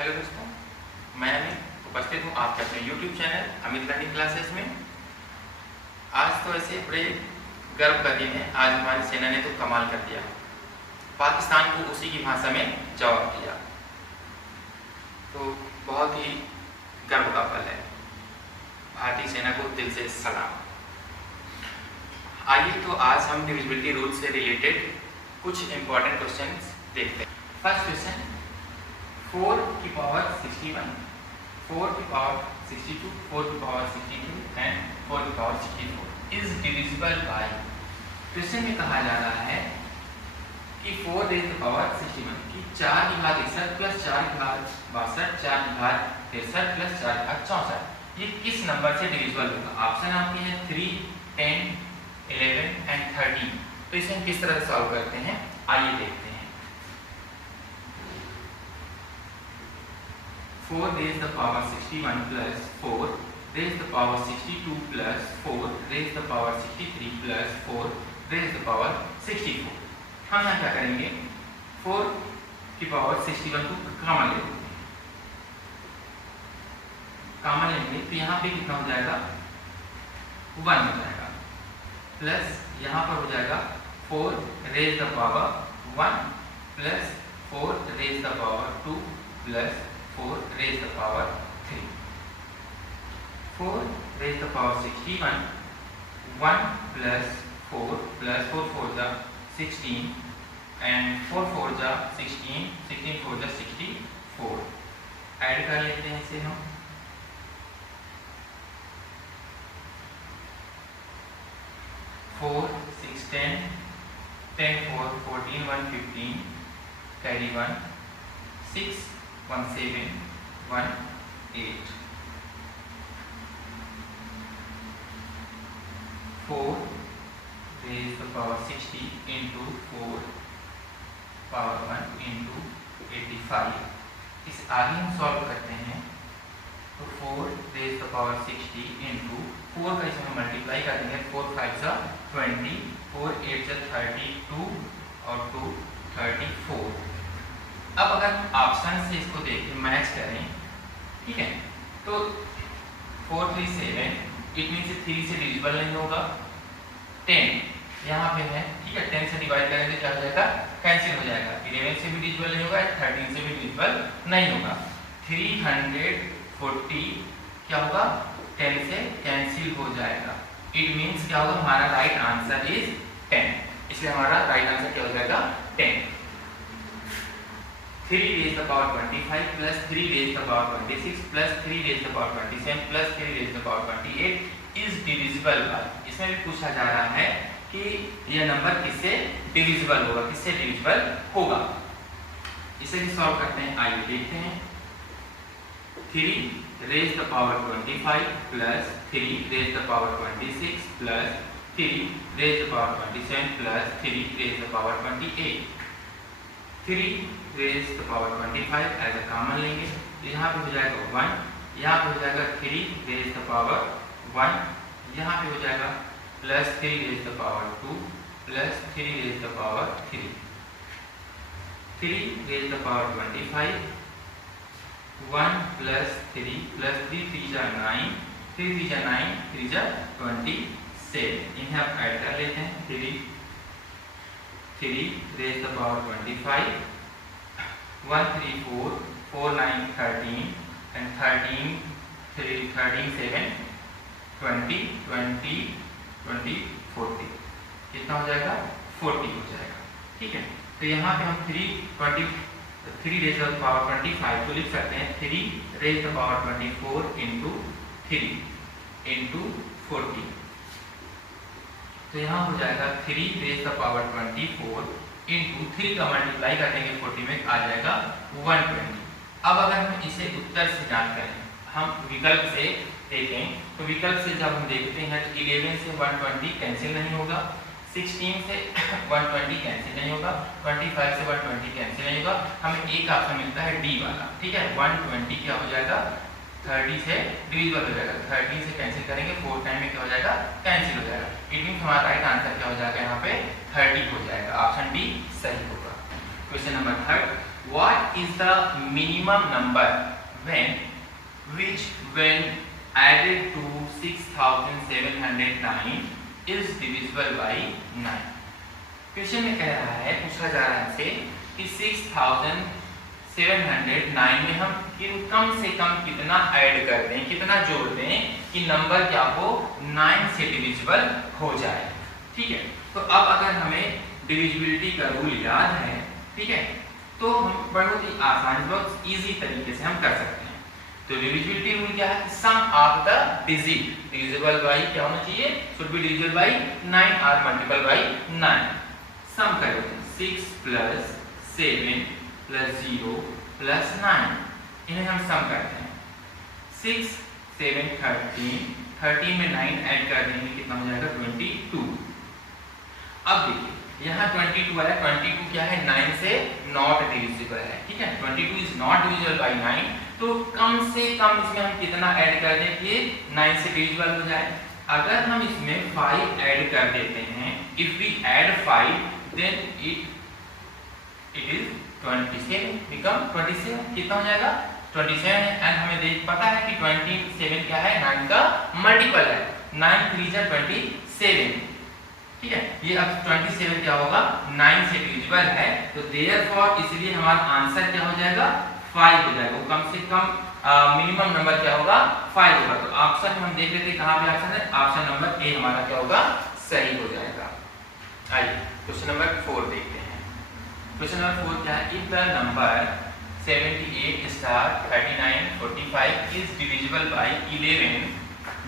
Hello दोस्तों, मैं अमित उपस्थित हूँ आपके अपने YouTube channel Amit learning classes में। आज तो ऐसे बड़े गर्व का दिन है। आज हमारी सेना ने तो कमाल कर दिया, पाकिस्तान को उसी की भाषा में जवाब दिया। तो बहुत ही गर्व का पल है। भारतीय सेना को दिल से सलाम। आइए तो आज हम डिविजिबिलिटी रूल से रिलेटेड कुछ इंपॉर्टेंट क्वेश्चंस देखते हैं। फर्स्ट क्वेश्चन, 4 की पावर 61, 4 की पावर 62, 4 की पावर 62 एंड 4 की power 64 is divisible bye. Question में कहा जा रहा है कि 4 रेज़ टू पावर 61 की 4 की घात 61 प्लस 4 की घात 62, 4 की घात 63 प्लस 4 की घात 64 ये किस नंबर से डिविजिबल होगा। ऑप्शन आपके हैं 3, 10, 11 एंड 13। तो इसे हम किस तरह से सॉल्व करते हैं, आइए देखते हैं। 4 raised to the power 61 plus 4 raised to the power 62 plus 4 raised to the power 63 plus 4 raised to the power 64। हम यहाँ क्या करेंगे, 4 की पावर 61 को कॉमन ले लेंगे। कॉमन लेंगे तो यहाँ पे कितना हो जाएगा, 1 हो जाएगा, प्लस यहाँ पर हो जाएगा 4 raised to the power 1 plus 4 raised to the power 2 plus 4 raised to the power 3, 4 raised to the power 61, 1 plus 4 plus 4 4 जा 16 and 4 4 जा 16, 16 4 जा 64। ऐड कर लेते हैं इसे हम। Four 6 10, 10 4 14 1 15 carry 1 6 1 7 1 8 4 raised to the power 60 into 4 power 1 into 85। इस आगे हम सॉल्व करते हैं तो 4 raised to the power 60 into 4 का इसमें मल्टीप्लाई कर देंगे, 4 5 जा 20, 4 8 जा 32 और 2 34। अब अगर ऑप्शन से इसको देखें, मैच करें, ठीक है, तो 4 3 7 इट मीन 3 से डिविजिबल नहीं होगा। 10 यहाँ पे है, ठीक है, 10 से डिवाइड करेंगे तो क्या हो जाएगा, कैंसिल हो जाएगा। 11 से भी डिविजिबल नहीं होगा, 13 से भी डिविजिबल नहीं होगा। 340 क्या होगा, 10 से कैंसिल हो जाएगा। इट मीन्स क्या होगा, हमारा राइट आंसर इज 10। इसलिए हमारा राइट आंसर क्या हो जाएगा, 10। 3 raised to the power 25 plus 3 raised to the power 26 plus 3 raised to the power 27 plus 3 raised to the power 28 is divisible by। इसमें भी पूछा जा रहा है कि यह नंबर किससे डिविजिबल होगा, किससे डिविजिबल होगा। इसे भी सॉल्व करते हैं, आइए देखते हैं। 3 raised to the power 25 plus 3 raised to the power 26 plus 3 raised to the power 27 plus 3 raised to the power 28। 3 raised to the power 25 as a common लेंगे तो यहाँ पे हो जाएगा 1, यहाँ पे हो जाएगा 3 raised to the power 1, यहाँ पे हो जाएगा plus 3 raised to the power 2 plus 3 raised to the power 3, 3 raised to the power 25, 1 plus 3 plus 3 3 जा 9, 3 3 जा 9, 3 जा 27। इन्हें आप ऐड कर लेते हैं। 3 raised to the power 25, 1 3 4 4 9 13 and 13 3 13 7 20 20 20 40 कितना हो जाएगा, 40 हो जाएगा, ठीक है। तो यहाँ पे हम 3 raised to the power 25 को लिख सकते हैं 3 raised to the power 24 into 3 into 40। तो यहाँ हो जाएगा 3 raised to the power 24 into 3 का मल्टीप्लाई कर देंगे 40 में, आ जाएगा 120। अब अगर हम इसे उत्तर से जांच करें, हम विकल्प से देखें तो विकल्प से जब हम देखते हैं तो 11 से 120 कैंसिल नहीं होगा, 16 से 120 कैंसिल नहीं होगा, 25 से 120 कैंसिल नहीं होगा। हमें एक ऑप्शन मिलता है डी वाला, ठीक है। 120 क्या हो जाएगा, 30 से डिविजिबल हो जाएगा। 13 से कैंसिल करेंगे, 4 टाइम में क्या हो जाएगा, कैंसिल हो जाएगा। इट मीन हमारा राइट आंसर क्या हो जाएगा, यहाँ पे 30 हो जाएगा। ऑप्शन डी सही होगा। Question number 3, What is the minimum number when added to 6709 is divisible by 9? Question में कह रहा है, पूछा जा रहा है हमसे कि 6709 में हम कम से कम कितना ऐड कर दें, कितना जोड़ दें कि नंबर क्या हो 9 से डिविजिबल हो जाए। ठीक है, तो अब अगर हमें डिविजिबिलिटी का रूल याद है, ठीक है, तो हम बहुत ही आसान, बहुत इजी तरीके से हम कर सकते हैं। तो डिविजिबिलिटी रूल क्या है? Sum of the digit divisible by क्या होना चाहिए? शुड बी डिविजिबल बाय 9 और मल्टीपल बाय 9। सम करें 6 प्लस 7 प्लस 0 प्लस 9, इन्हें हम सम करते हैं। 6 7 13 में 9 ऐड कर देंगे, कितना हो जाएगा 22। अब देखिए यहाँ 22 आया, 22 क्या है 9 से नॉट डिविजिबल है। ठीक है, 22 इज नॉट डिविजिबल बाय 9, तो कम से कम इसमें हम कितना ऐड कर दें कि 9 से डिविजिबल हो जाए। अगर हम इसमें 5 ऐड कर देते हैं, if we add 5 then it is 27 become 27, कितना हो जाएगा 27 है। एंड हमें देख पता है कि 27 क्या है 9 का मल्टीपल है, 9 3 जा 27। ठीक है, ये अब 27 क्या होगा 9 से डिविजिबल है, तो देयरफॉर इसलिए हमारा आंसर क्या हो जाएगा 5 हो जाएगा। वो कम से कम मिनिमम नंबर क्या होगा 5 होगा। तो ऑप्शन हम देख लेते हैं कहां पे ऑप्शन है, ऑप्शन नंबर ए हमारा क्या होगा सही हो जाएगा। आइए क्वेश्चन नंबर 4 देखते हैं। क्वेश्चन नंबर 4 क्या है? If the number 78 star 39 45 is divisible by 11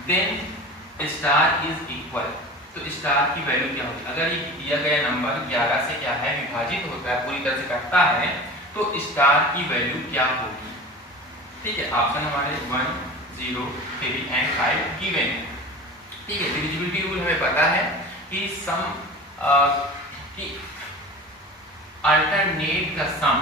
then star is equal. तो स्टार की वैल्यू क्या होगी? अगर ये दिया गया नंबर 11 से क्या है विभाजित होता है, पूरी तरह से कटता है, तो स्टार की वैल्यू क्या होगी? ठीक है, ऑप्शन हमारे 1 0 3 एंड 5 गिवन। ठीक है, डिविजिबिलिटी रूल हमें पता है कि सम कि अल्टरनेट का सम,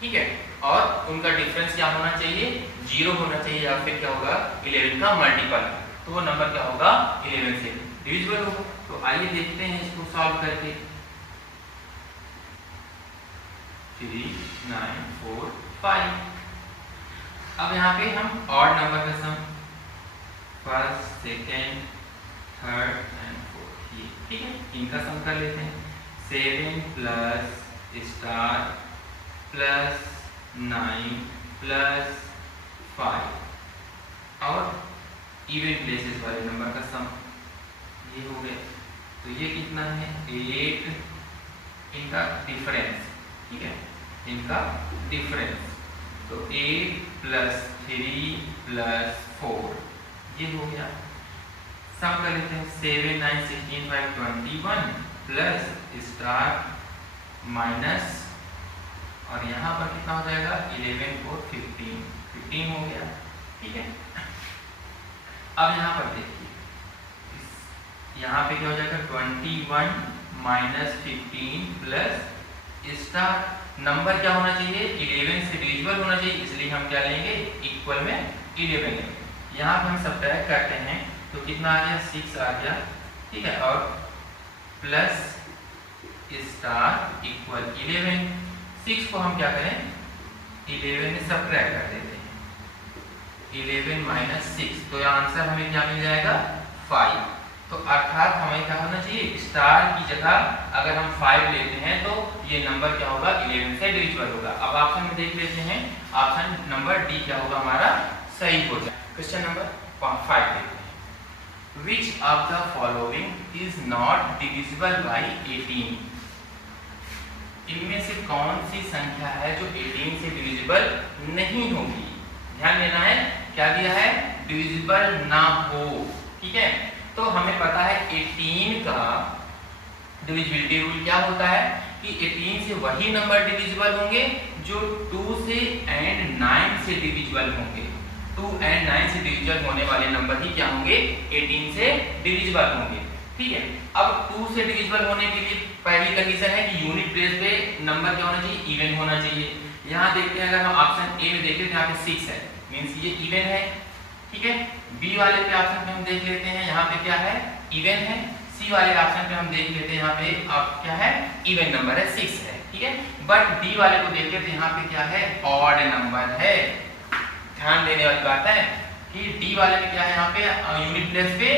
ठीक है, और उनका डिफरेंस क्या होना चाहिए 0 होना चाहिए, या फिर क्या होगा 11 का मल्टीपल, तो वो नंबर क्या होगा 11 से डिविजिबल होगा। तो आइए देखते हैं इसको सॉल्व करके। 3 9 4 5। अब यहाँ पे हम ऑड नंबर का sum first second third and fourth, ये ठीक है, इनका सम कर लेते हैं। 7 प्लस स्टार प्लस 9 प्लस 5 और इवन प्लेसेस वाले नंबर का सम ये हो गया। तो ये कितना है 8, इनका डिफरेंस, ठीक है, इनका डिफरेंस, तो 8 प्लस 3 प्लस 4 ये हो गया। सम कर लेते हैं 7 9 16 5 21 प्लस स्टार माइनस, और यहाँ पर कितना हो जाएगा 11 4 15 हो गया। ठीक है, अब यहाँ पर देखिए, यहाँ पे क्या हो जाएगा 21 माइनस 15 प्लस स्टार, नंबर क्या होना चाहिए 11 से डिविजिबल होना चाहिए, इसलिए हम क्या लेंगे इक्वल में 11 लेंगे। यहाँ पे हम सब्ट्रैक्ट करते हैं तो कितना आ गया 6 आ गया। ठीक है, और प्लस स्टार इक्वल 11, 6 को हम क्या करें 11 में सब्ट्रैक्ट कर देते हैं, 11 माइनस 6, तो आंसर हमें क्या मिल जाएगा 5। तो अर्थात हमें क्या होना चाहिए स्टार की जगह अगर हम 5 लेते हैं तो ये नंबर क्या होगा 11 से डिविजिबल होगा। अब ऑप्शन में देख लेते हैं, ऑप्शन नंबर डी क्या होगा हमारा सही हो जाए। क्वेश्चन नंबर 5 देखते हैं। Which of the following is not divisible by 18? इनमें से कौन सी संख्या है जो 18 से डिविजिबल नहीं होगी? ध्यान देना है, क्या दिया है डिविजिबल ना हो। ठीक है, तो हमें पता है 18 का डिविजिबिलिटी रूल क्या होता है कि 18 से वही नंबर डिविजिबल होंगे जो 2 से एंड 9 से डिविजिबल होंगे। 2 एंड 9 से डिविजिबल होने वाले नंबर ही क्या होंगे 18 से डिविजिबल होंगे। ठीक है, अब 2 से डिविजिबल होने के लिए पहली कंडीशन है कि यूनिट प्लेस पे नंबर क्या होना चाहिए इवन होना चाहिए। यहाँ देखते हैं, अगर हम ऑप्शन ए में देखें तो यहाँ पे 6 है, मींस ये इवन है। ठीक है, बी वाले पे ऑप्शन पे हम देख लेते हैं, यहाँ पे क्या है इवन है। सी वाले ऑप्शन पे हम देख लेते हैं, यहाँ पे अब क्या है इवन नंबर है 6 है। ठीक है। बट डी वाले को देखते तो यहाँ पे क्या है, ऑड नंबर है। ध्यान देने वाली बात है कि डी वाले में क्या है, यहाँ पे यूनिट प्लेस पे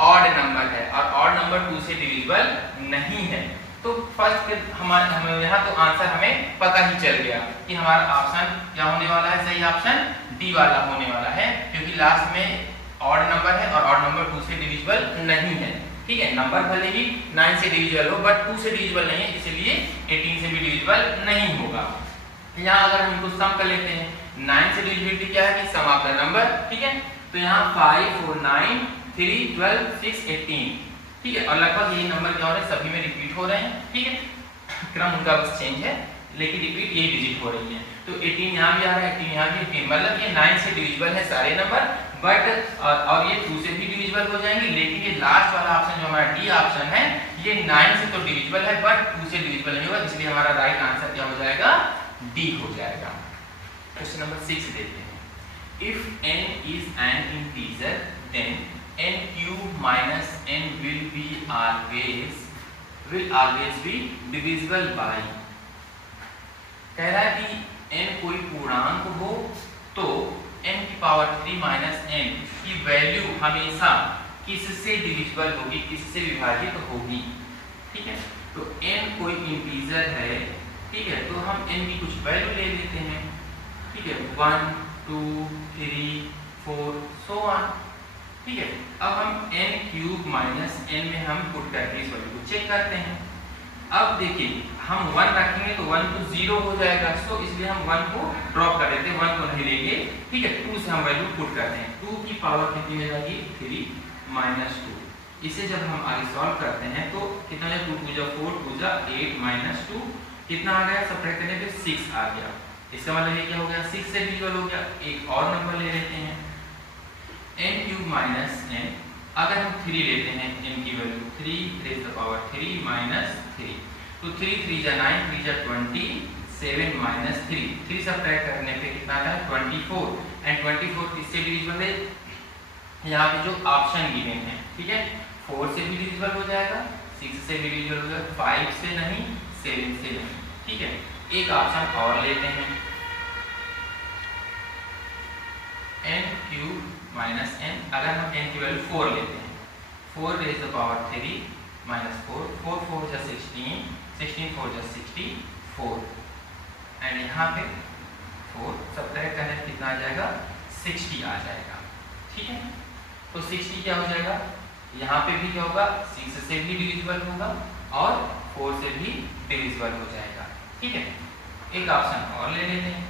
ऑड नंबर है और ऑड नंबर 2 से डिविजिबल नहीं है। तो फर्स्ट हमें यहाँ तो आंसर हमें पता ही चल गया कि हमारा ऑप्शन क्या होने वाला है, सही ऑप्शन डी वाला होने वाला है, क्योंकि लास्ट में ऑड नंबर है और ऑड नंबर 2 से डिविजिबल नहीं है। ठीक है, नंबर भले ही 9 से डिविजिबल हो बट 2 से डिविजिबल नहीं है, इसलिए 18 से भी डिविजिबल नहीं होगा। यहाँ अगर हम इनको सम कर लेते हैं, 9 से डिविजिबिलिटी क्या है कि सम ऑफ द नंबर। ठीक है, तो यहाँ 5 4 9 3 12 6 18। ठीक है, और लगभग यही नंबर क्या हो रहे हैं, सभी में रिपीट हो रहे हैं। ठीक है, क्रम उनका बस चेंज है लेकिन रिपीट यही डिजिट हो रही है। तो 18 यहाँ भी आ रहा है, 18 यहाँ भी, 18 मतलब ये 9 से डिविजिबल है सारे नंबर, बट और ये 2 से भी डिविजिबल हो जाएंगे। लेकिन ये लास्ट वाला ऑप्शन जो हमारा डी ऑप्शन है, ये 9 से तो डिविजिबल है बट 2 से डिविजिबल नहीं होगा, इसलिए हमारा राइट आंसर क्या हो जाएगा, डी हो जाएगा। क्वेश्चन नंबर 6 देखते हैं। If n is an integer then n cube minus n will always be divisible by। कह रहा है कि n कोई पूर्णांक हो तो n की पावर 3 माइनस n की वैल्यू हमेशा किससे डिविजिबल होगी, किससे विभाजित होगी। ठीक है, तो n कोई इंटीजर है। ठीक है, तो हम n की कुछ वैल्यू ले लेते हैं। ठीक है, 1 2 3 4 सो ऑन। ठीक है, अब हम n क्यूब माइनस n में हम पुट करके इस वैल्यू को चेक करते हैं। अब देखिए हम 1 रखेंगे तो 1 तो 0 हो जाएगा, सो इसलिए हम 1 को ड्रॉप कर देते हैं, 1 को नहीं लेंगे। ठीक है, 2 से हम वैल्यू पुट करते हैं, 2 की पावर कितनी हो जाएगी, 3 माइनस 2। इसे जब हम आगे सॉल्व करते हैं तो कितना है, 2 पूजा 4 पूजा 8 माइनस 2 कितना आ गया, सब्ट्रैक्ट करने पे 6 आ गया। इसका मतलब ये क्या हो गया, 6 से डिविजिबल हो गया। एक और नंबर ले लेते हैं, n क्यूब माइनस n, अगर हम 3 लेते हैं n की value 3 raise the power 3 minus 3, तो 3 3 जा 9 3 जा 20 7 माइनस 3, 3 सब्ट्रैक्ट करने पे कितना आता है 24, एंड 24 किससे डिविजिबल है, यहाँ पे जो ऑप्शन गिवन है। ठीक है, 4 से भी डिविजिबल हो जाएगा, 6 से भी डिविजिबल हो जाएगा, 5 से नहीं, 7 से नहीं। ठीक है, एक ऑप्शन और लेते हैं, n क्यूब माइनस n, अगर हम n की वैल्यू 4 लेते हैं, 4 रेज़ द पावर 3 माइनस 4, 4 4 जा 16, 16 4 जा 64, एंड यहाँ पे 4 सब्ट्रैक्ट करने पे कितना आ जाएगा, 60 आ जाएगा। ठीक है, तो 60 क्या हो जाएगा, यहाँ पे भी क्या होगा, 6 से भी डिविजिबल होगा और 4 से भी डिविजिबल हो जाएगा। ठीक है, एक ऑप्शन और ले लेते हैं,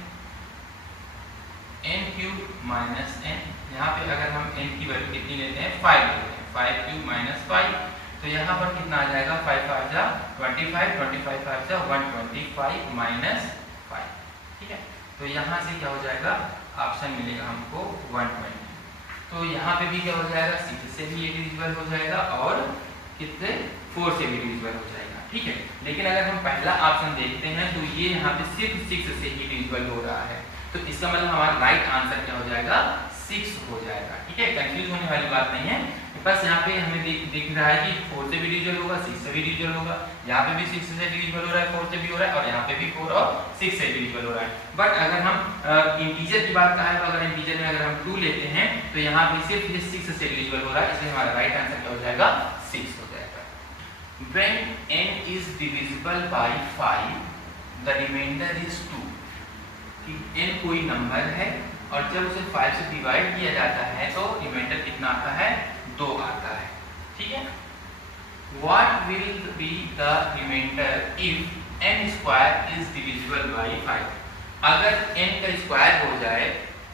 n क्यूब माइनस n, यहाँ पे अगर हम n की वैल्यू कितनी लेते हैं, 5 लेते हैं, 5 क्यूब माइनस 5, तो यहाँ पर कितना आ जाएगा, 5 5 जा 25, 25 5 जा 125 माइनस 5। ठीक है, तो यहाँ से क्या हो जाएगा, ऑप्शन मिलेगा हमको 120। तो यहाँ पे भी क्या हो जाएगा, 6 से भी ये डिविजिबल हो जाएगा और कितने 4 से भी डिविजिबल हो जाएगा। ठीक है, लेकिन अगर हम पहला ऑप्शन देखते हैं तो ये यहाँ पे सिर्फ 6 से ही डिविजिबल हो रहा है, तो इसका मतलब हमारा राइट आंसर क्या हो जाएगा, 6 हो जाएगा। ठीक है, कंफ्यूज होने वाली बात नहीं है, बस यहाँ पे हमें दिख रहा है कि 4 से भी डिविजिबल होगा, 6 से भी डिविजिबल होगा, यहाँ पे भी 6 से डिविजिबल हो रहा है, 4 से भी हो रहा है, और यहाँ पे भी 4 और 6 से डिविजिबल हो रहा है। बट अगर हम इंटीजर की बात करें तो अगर इंटीजर में अगर हम 2 लेते हैं तो यहाँ पे सिर्फ ये 6 से डिविजिबल हो रहा है, इसलिए हमारा राइट आंसर क्या हो जाएगा, 6 हो जाएगा। When n is divisible by 5, the remainder is 2। n कोई नंबर है और जब उसे 5 से डिवाइड किया जाता है तो रिमाइंडर कितना आता है, 2 आता है। ठीक है, What will be the remainder if n square is divisible by 5? अगर n का स्क्वायर हो जाए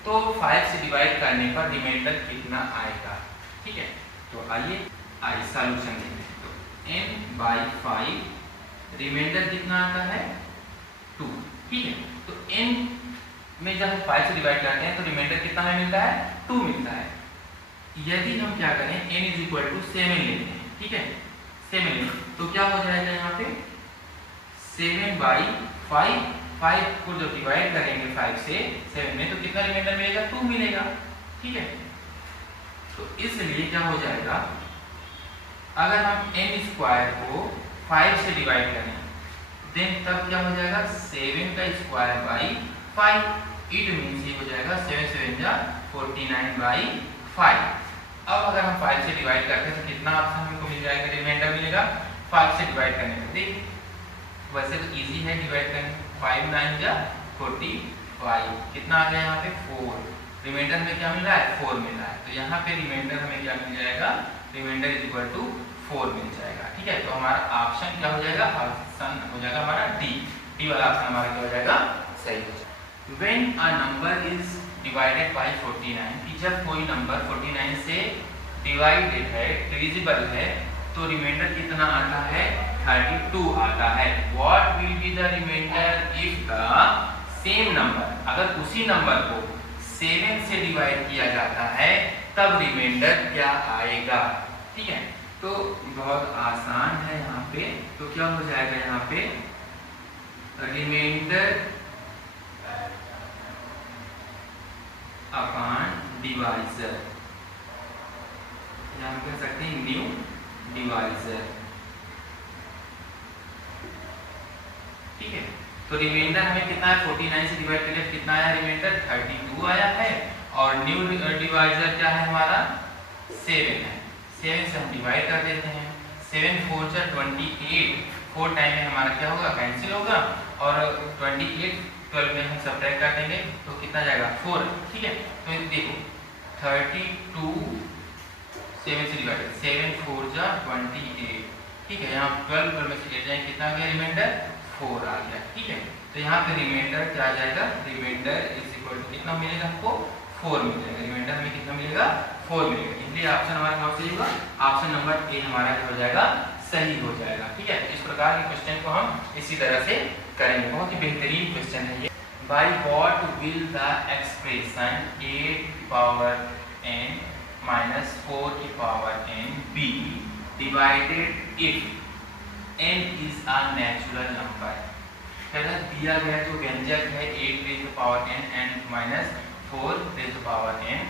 तो 5 से डिवाइड करने पर रिमाइंडर कितना आएगा। ठीक है, तो आइए सॉल्यूशन देखते हैं। तो n by 5 रिमाइंडर कितना आता है, 2। ठीक है, तो n में जब हम 5 से डिवाइड करते हैं तो रिमाइंडर कितना हमें मिलता है, 2 मिलता है। यदि हम क्या करें, n is equal to 7 लेते हैं। ठीक है, 7 लेते तो क्या हो जाएगा, यहाँ पे 7 by 5, 5 को जब डिवाइड करेंगे 5 से 7 में तो कितना रिमाइंडर मिलेगा, 2 मिलेगा। ठीक है, तो इसलिए क्या हो जाएगा, अगर हम n स्क्वायर को 5 से डिवाइड करें देन तब क्या हो जाएगा 7 का स्क्वायर बाई 5, इट मीन्स ये हो जाएगा 7 7 जा 49 बाई 5। अब अगर हम 5 से डिवाइड करते हैं तो कितना ऑप्शन हमको मिल जाएगा, रिमाइंडर मिलेगा 5 से डिवाइड करने पर। देख वैसे तो इजी है डिवाइड करने, 5 9 जा 45, कितना आ गया यहाँ पे 4, रिमाइंडर में क्या मिल रहा है 4 मिल रहा है, तो यहाँ पे रिमाइंडर हमें क्या मिल जाएगा, रिमाइंडर इज इक्वल टू 4 मिल जाएगा। ठीक है, तो हमारा ऑप्शन क्या हो जाएगा, ऑप्शन हो जाएगा हमारा डी वाला ऑप्शन हमारा क्या हो जाएगा, सही हो जाएगा। When a number is divided bye 49, कि जब कोई नंबर 49 से डिवाइडेड है, डिविजिबल है, तो रिमाइंडर कितना आता है 32 आता है। What will be the remainder if the same number, अगर उसी नंबर को 7 से डिवाइड किया जाता है तब रिमाइंडर क्या आएगा। ठीक है, तो बहुत आसान है यहाँ पे, तो क्या हो जाएगा यहाँ पे रिमाइंडर अपॉन डिवाइजर, या हम कह सकते हैं न्यू डिवाइजर। ठीक है, तो रिमाइंडर हमें कितना है 49 से डिवाइड करके कितना आया, रिमाइंडर 32 आया है, और न्यू डिवाइजर क्या है हमारा 7 है। 7 से हम डिवाइड कर देते हैं, 7 4 जा 28, 4 टाइम में हमारा क्या होगा कैंसिल होगा, और 28 12 में हम सब्ट्रैक्ट कर देंगे तो कितना जाएगा 4। ठीक है, तो देखो 32 7 से डिवाइड, 7 4 जा 28। ठीक है, यहाँ 12 में से 8 जाए कितना आ गया, रिमाइंडर 4 आ गया। ठीक है, तो यहाँ पे रिमाइंडर क्या आ जाएगा, रिमाइंडर इज इक्वल टू कितना मिलेगा हमको 4 मिलेगा, रिमाइंडर हमें कितना मिलेगा 4 मिलेगा। इसलिए ऑप्शन हमारा कौन सही होगा, ऑप्शन नंबर ए हमारा क्या हो जाएगा, सही हो जाएगा। ठीक है, इस प्रकार के क्वेश्चन को हम इसी तरह से करेंगे, बहुत ही बेहतरीन क्वेश्चन है ये। By what will the expression 8 की पावर n माइनस 4 की power n be divided if n is a natural number. पहले दिया गया जो व्यंजक है 8 raise to power n and minus 4 raise to power n,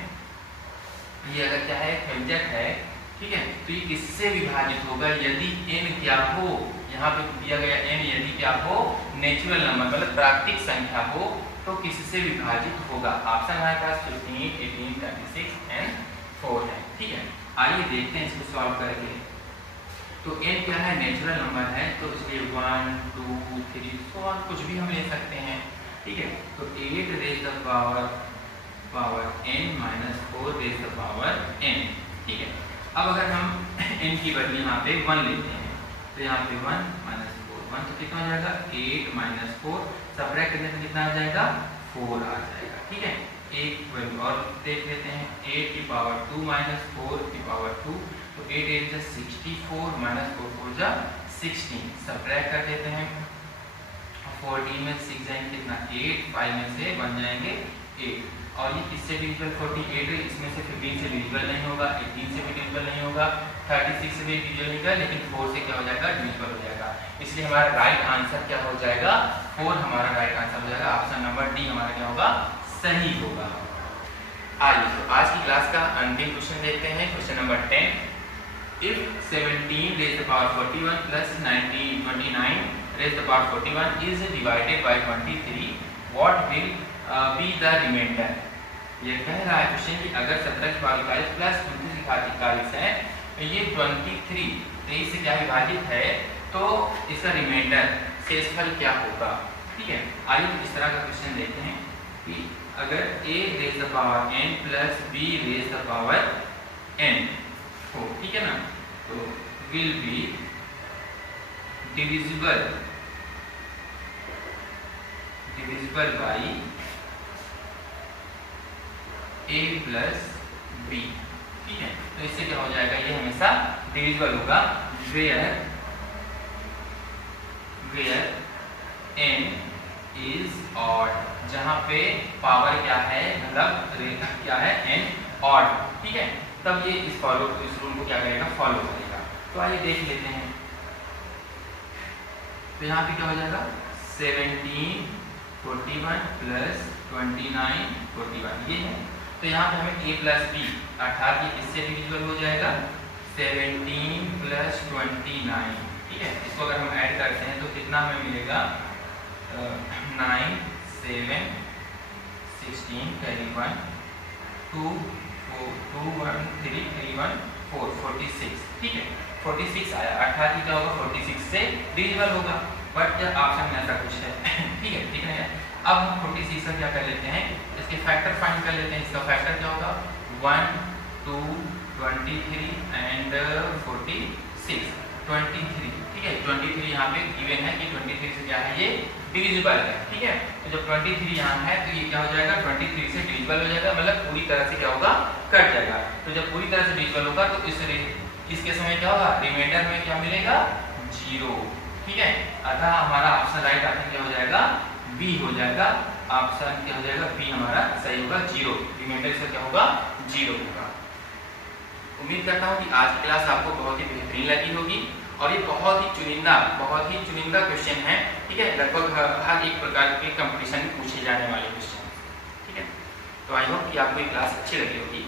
ये अगर क्या है व्यंजक है, ठीक है, तो ये किससे विभाजित होगा, यदि n क्या हो, यहाँ पे दिया गया n यदि क्या हो नेचुरल नंबर मतलब प्राकृतिक संख्या हो तो किससे विभाजित होगा। ऑप्शन हमारे पास 15 18 36 एंड 4 है। ठीक है, आइए देखते हैं इसको सॉल्व करके। तो n क्या है नेचुरल नंबर है, तो इसलिए 1 2 3 so on कुछ भी हम ले सकते हैं। ठीक है, तो 8 raise to power n minus 4 raise to power n। ठीक है, अब अगर हम n की बदले यहाँ पे 1 लेते हैं तो यहाँ पे 1 माइनस 4 1 तो कितना हो जाएगा 8 माइनस 4, सब्ट्रैक्ट करने से कितना आ जाएगा 4 आ जाएगा। ठीक है, एक वैल्यू और देख लेते हैं 8 की पावर 2 माइनस 4 की पावर 2, तो 8 8 जा 64 माइनस 4 4 जा 16, सब्ट्रैक्ट कर देते हैं 14 में 6 जाएंगे कितना 8, 5 में से 1 जाएंगे 8, और ये किससे डिविजिबल 48 इसमें से 15 से डिविजिबल नहीं होगा, 18 से भी डिविजिबल नहीं होगा, 36 से भी डिविजिबल नहीं होगा, लेकिन 4 से क्या हो जाएगा डिविजिबल हो जाएगा। इसलिए हमारा राइट आंसर क्या हो जाएगा 4 हमारा राइट आंसर हो जाएगा। ऑप्शन नंबर डी हमारा क्या होगा सही होगा। आइए तो आज की क्लास का अंतिम क्वेश्चन देखते हैं, question number 10। If 17 raise to power 41 plus 29 raise to power 41 is divided by 23, what will be the remainder. ये कह रहा है क्वेश्चन कि अगर 17 की पावर 41 प्लस 29 की पावर 41 है, ये 23 से क्या विभाजित है, तो इसका रिमाइंडर शेषफल क्या होगा। ठीक है, आइए तो इस तरह का क्वेश्चन देखते हैं कि अगर a raise to power n plus b raise to power n हो, ठीक है ना, तो will be divisible by a plus b। ठीक है, तो इससे क्या हो जाएगा, ये हमेशा डिविजिबल होगा वेयर n इज ऑड, जहां पे पावर क्या है मतलब क्या है n ऑड। ठीक है, तब ये इस रूल को क्या करेगा फॉलो करेगा। तो आइए देख लेते हैं, तो यहाँ पे क्या हो जाएगा 17 41 प्लस 29 41 ये है, तो यहाँ पे हमें a प्लस b अर्थात ये इससे डिविजिबल हो जाएगा 17 प्लस 29। ठीक है। इसको अगर हम ऐड करते हैं तो कितना हमें मिलेगा, 9 7 16 कैरी 1 2 4 2 1 3 3 1 4 46, ठीक है 46 आया। 18 क्या होगा 46 से डिविजिबल होगा, बट ऑप्शन में ऐसा कुछ है ठीक है, ठीक है। अब हम 46 का क्या कर लेते हैं, इसके फैक्टर फाइंड कर लेते हैं। इसका फैक्टर क्या होगा 1 2 23 एंड 46 23, ठीक है। 23 यहाँ पे गिवन है कि 23 से क्या है ये डिविजिबल है, ठीक है। तो जब 23 यहाँ है तो ये क्या हो जाएगा 23 से डिविजिबल हो जाएगा, मतलब पूरी तरह से क्या होगा कट जाएगा। तो जब पूरी तरह से डिविजिबल होगा तो इस केस में क्या होगा, रिमाइंडर में क्या मिलेगा 0, ठीक है। अतः हमारा ऑप्शन राइट आंसर क्या हो जाएगा बी हो जाएगा। ऑप्शन क्या हो जाएगा बी हमारा सही होगा 0, रिमाइंडर से क्या होगा 0 होगा। उम्मीद करता हूँ कि आज की क्लास आपको बहुत ही बेहतरीन लगी होगी और ये बहुत ही चुनिंदा क्वेश्चन है, ठीक है। लगभग हर एक प्रकार के कंपटीशन में पूछे जाने वाले क्वेश्चन, ठीक है। तो आई होप कि आपको ये क्लास अच्छी लगी होगी।